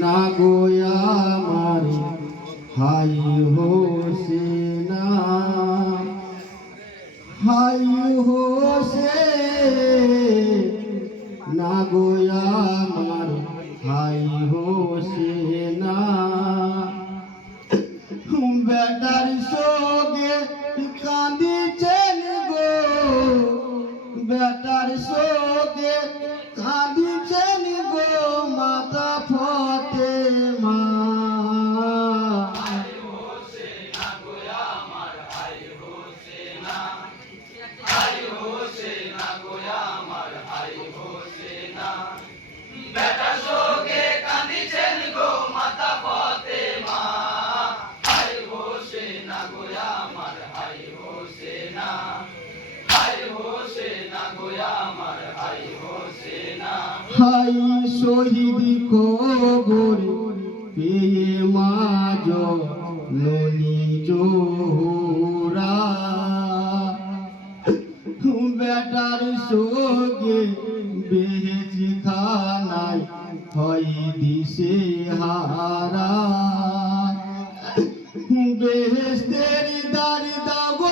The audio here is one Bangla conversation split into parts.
না গোয়া মারি হাই হোসে না, হাই হোসে না গোয়া মারি হাই হোসে না। বেটার সোগে কাঁদিছেন গো, বেটার সোগে কাঁদিছেন গো মাতা ফতেমা। হাই শহীদ কবর পেয়ে মা জননী জোহরা, বেটার সোগে বেহেজ খানায় হয় দিশে হারা। বেহেশতের দ্বার দাও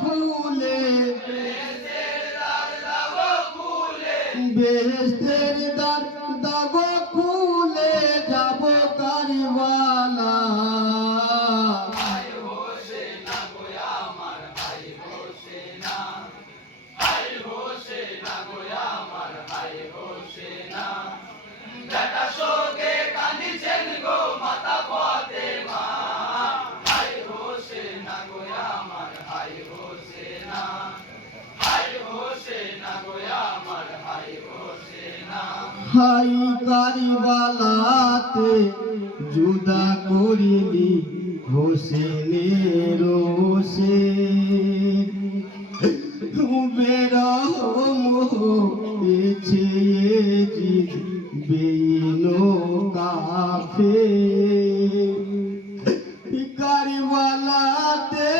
খুলে, বেহেশতের দ্বার দাও খুলে যাব কারবালা। হাই কারবালাতে জুদা করিলি হোসেনের হোসেন, বেরহম হয়েছে জিদ বেইনো কাফে। কারবালাতে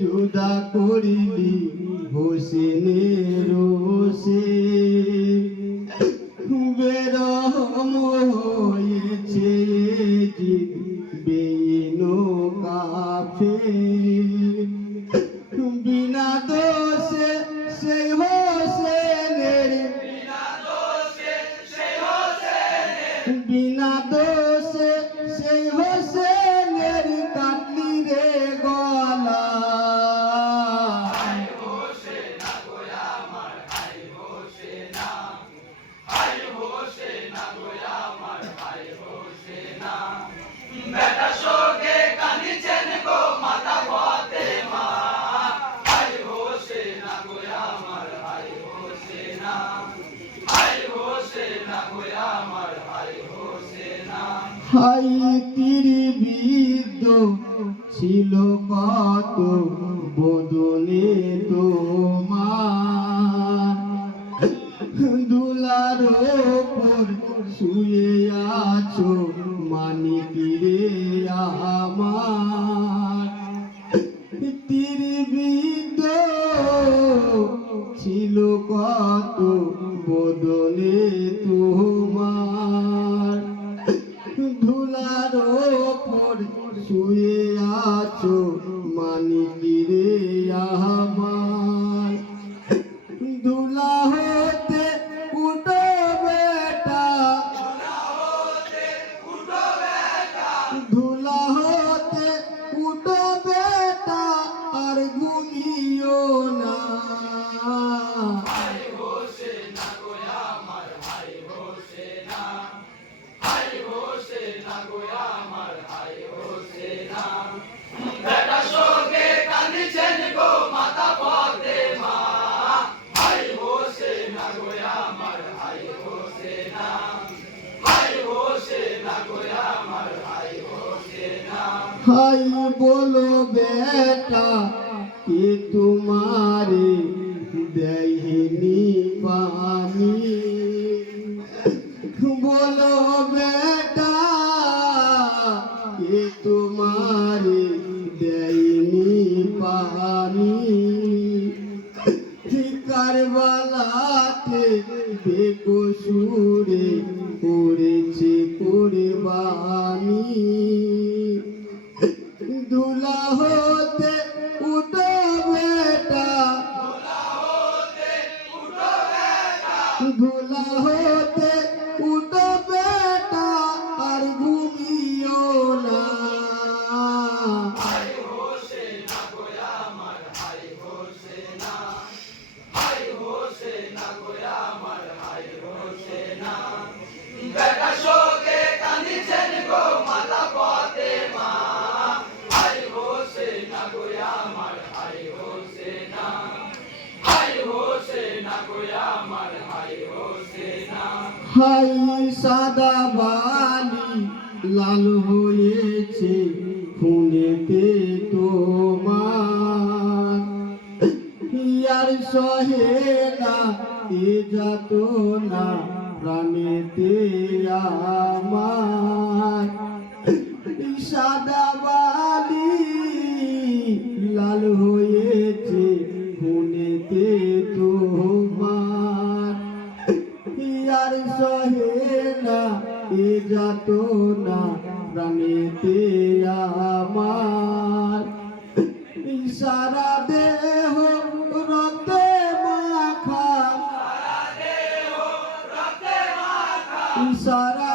জুদা করিলি হোসেনের হোসেন, বেরহম হয়েছে জিদ বেইনো কাফে। বিনা দোষে সেই হোসেনের, বিনা দোষে সেই হোসেনের কাটলি রে গলা। হাই তীরবিদ্ধ ছিল কত বদনে তোমার, দুলার ওপর শুয়ে আছো মানিক রে আমার। তীরবিদ্ধ ছিল কত বদনে তোমার, ধুলার ওপর শুয়ে আছো মানিক রে আমার। ধুলা হতে উঠো বেটা, ধুলা হতে উঠো বেটা আর ঘুমিও না। হাই বলো বেটা কে তোমারে দেয়নি পানি, বলো বেটা কে তোমারে দেয়নি পানি। কারবালাতে বেকসুরে বেটা শোকে কাঁদিছেন গো মাতা ফাতেমা। হায় হোসেনা গো আমার, হায় হোসেনা, হায় হোসেনা গো আমার, হায় হোসেনা। হাই সাদা বালি লাল হয়েছে খুনেতে তোমার, ইয়ার সহে না এ যাত না প্রাণেতে আমার। সাদা বালি লাল হয়েছে খুনেতে তোমার, ইয়ার সহে না এ যাত না প্রাণেতে আমার। সারা দেহ রক্তে মাখা, সারা